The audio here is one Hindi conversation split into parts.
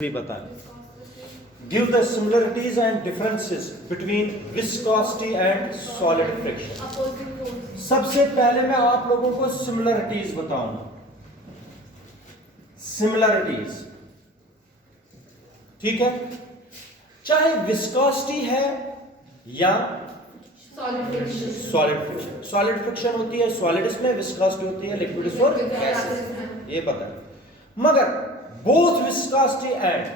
भी बताएं. Give the similarities and differences between viscosity and solid friction. सबसे पहले मैं आप लोगों को similarities बताऊंगा. Similarities, ठीक है, चाहे viscosity है या solid friction. Solid friction होती है solid में, viscosity होती है liquid और gases. ये पता है. मगर both viscosity and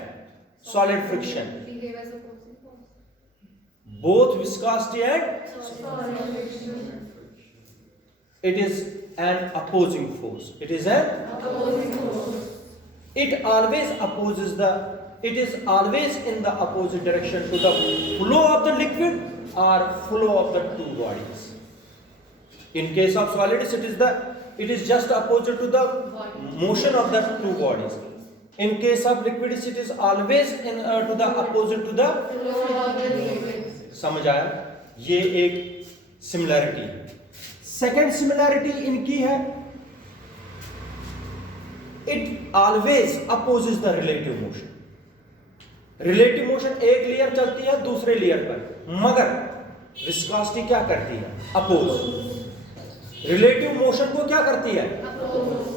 solid friction, both viscosity and it is an opposing force. It is an opposing force. It always opposes the, it is always in the opposite direction to the flow of the liquid or flow of the two bodies. In case of solids, it is just opposite to the motion of the two bodies. In case of liquids, it is always to the opposite to the flow of the liquid. समझ आया? ये एक सिमिलैरिटी. सेकेंड सिमिलैरिटी इनकी है, it always opposes the relative motion. Relative motion एक लेयर चलती है दूसरे लेयर पर, मगर विस्कोसिटी क्या करती है? अपोज. रिलेटिव मोशन को क्या करती है? Oppose.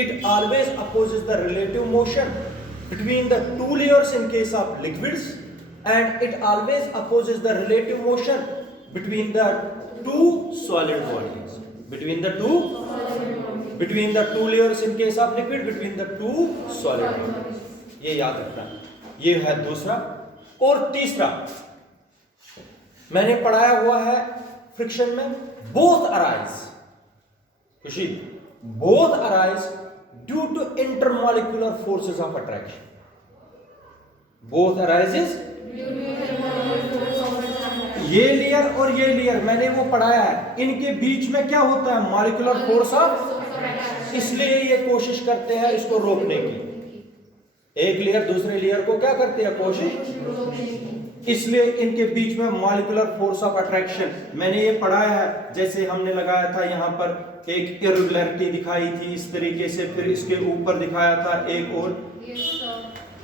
It always opposes the relative motion between the two layers in case of liquids, and it always opposes the relative motion between the two solid bodies. Between the two layers in case of liquid, between the two solid bodies. ये याद रखना. ये है दूसरा. और तीसरा मैंने पढ़ाया हुआ है फ्रिक्शन में, both arise. खुशी, both arise due to intermolecular forces of attraction. Both arises, ये लेयर और ये लेयर मैंने वो पढ़ाया है, इनके बीच में क्या होता है? Molecular force of. इसलिए ये कोशिश करते हैं इसको रोकने की. एक लेयर दूसरे लेयर को क्या करते हैं? कोशिश. इसलिए इनके बीच में मॉलिक्यूलर फोर्स ऑफ अट्रैक्शन मैंने ये पढ़ाया है. जैसे हमने लगाया था यहां पर एक इरेगुलरिटी दिखाई थी इस तरीके से, फिर इसके ऊपर दिखाया था एक और,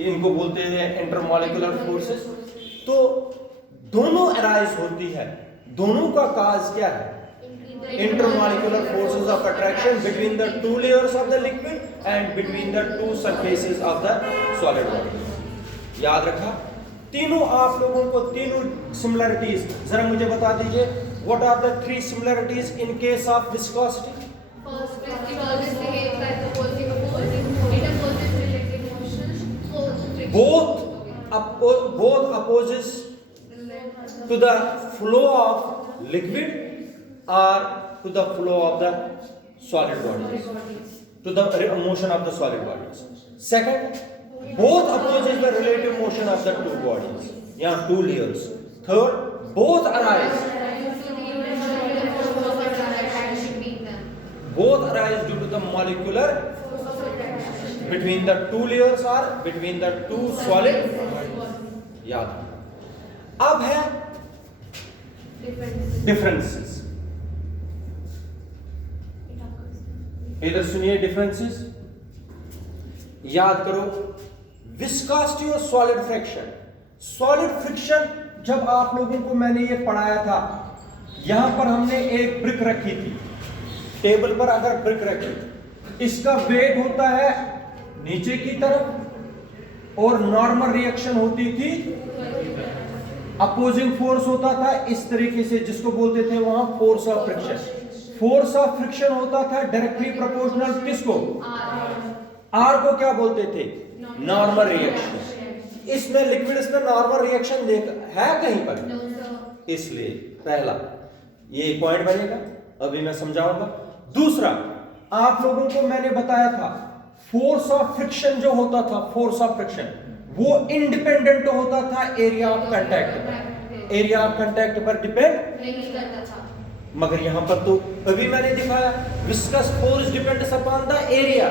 इनको बोलते हैं इंटरमॉलिक्यूलर फोर्सेस. तो दोनों अराइज होती है, दोनों का काज क्या है? Intermolecular forces of attraction between the two layers of the liquid and between the two surfaces of the solid body. याद रखा? तीनों आप लोगों को तीनों सिमिलरिटीज जरा मुझे बता दीजिए. What are the three similarities in case of viscosity? First, it always behaves like opposing force. It opposes relative motion. Both opposes to the flow of liquid or to the flow of the solid bodies, to the motion of the solid bodies. Second, both opposes the relative motion of the two bodies, yeah, two layers. Third, both arise due to the molecular between the two layers or between the two solid. याद. अब है differences. इधर सुनिए differences. याद करो, विस्कोसिटी और सॉलिड फ्रिक्शन. सॉलिड फ्रिक्शन जब आप लोगों को मैंने ये पढ़ाया था, यहां पर हमने एक ब्रिक रखी थी टेबल पर. अगर ब्रिक रखी, इसका वेट होता है नीचे की तरफ और नॉर्मल रिएक्शन होती थी, अपोजिंग फोर्स होता था इस तरीके से, जिसको बोलते थे वहां force of friction. Force of friction होता था डायरेक्टली प्रोपोर्शनल किसको? आर को क्या बोलते थे? Normal reaction. इसमें लिक्विड्स में नॉर्मल रिएक्शन है कहीं पर? इसलिए पहला ये पॉइंट बनेगा, अभी मैं समझाऊंगा. दूसरा, आप लोगों को मैंने बताया था फोर्स ऑफ फ्रिक्शन जो होता था, फोर्स ऑफ फ्रिक्शन वो इंडिपेंडेंट होता था एरिया ऑफ कांटेक्ट पर. एरिया ऑफ कांटेक्ट पर डिपेंड नहीं करता था. मगर यहां पर तो अभी मैंने दिखाया viscous force depends upon the area,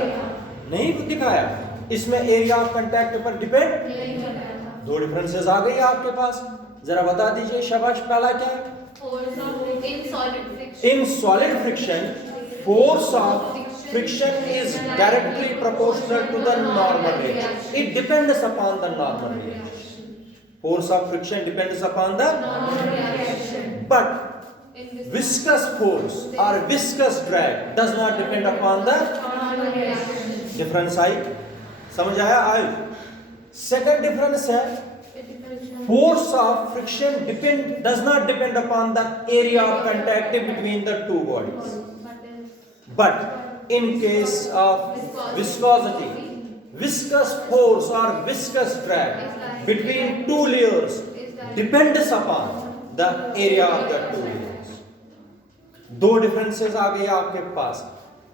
नहीं दिखाया. इसमें एरिया ऑफ कांटेक्ट पर डिपेंड नहीं करता था. दो डिफरेंसेस आ गई आपके पास, जरा बता दीजिए. शाबाश. पहला क्या है? Force of in solid friction. In solid friction, force of friction is directly proportional to the normal rate. It depends upon the normal rate. Force of friction depends upon the but viscous force or viscous drag does not depend upon the difference. आई समझ आया? आयु सेकंड डिफरेंस है force of friction does not depend upon the area of contact between the two bodies, but in case of viscosity, viscous force or viscous drag between two layers depends upon the area of the two layers. दो डिफरेंसेस आ गए आपके पास.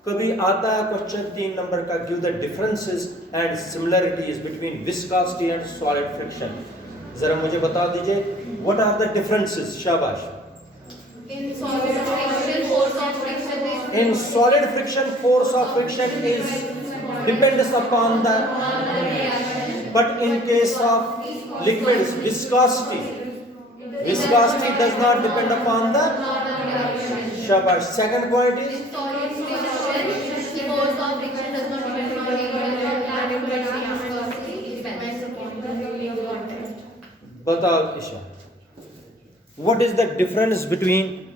कभी आता है क्वेश्चन 3 नंबर का, give the differences and similarities between viscosity and solid friction. जरा मुझे बता दीजिए व्हाट आर द डिफरेंसेस. शाबाश. In solid friction, force of friction is In solid friction, force of friction is depends upon the, but in case of liquids, viscosity does not depend upon the. Shabash. Second point is solid friction, force of friction does not depend on area, but viscosity depends upon the. बताओ Isha, what is the difference between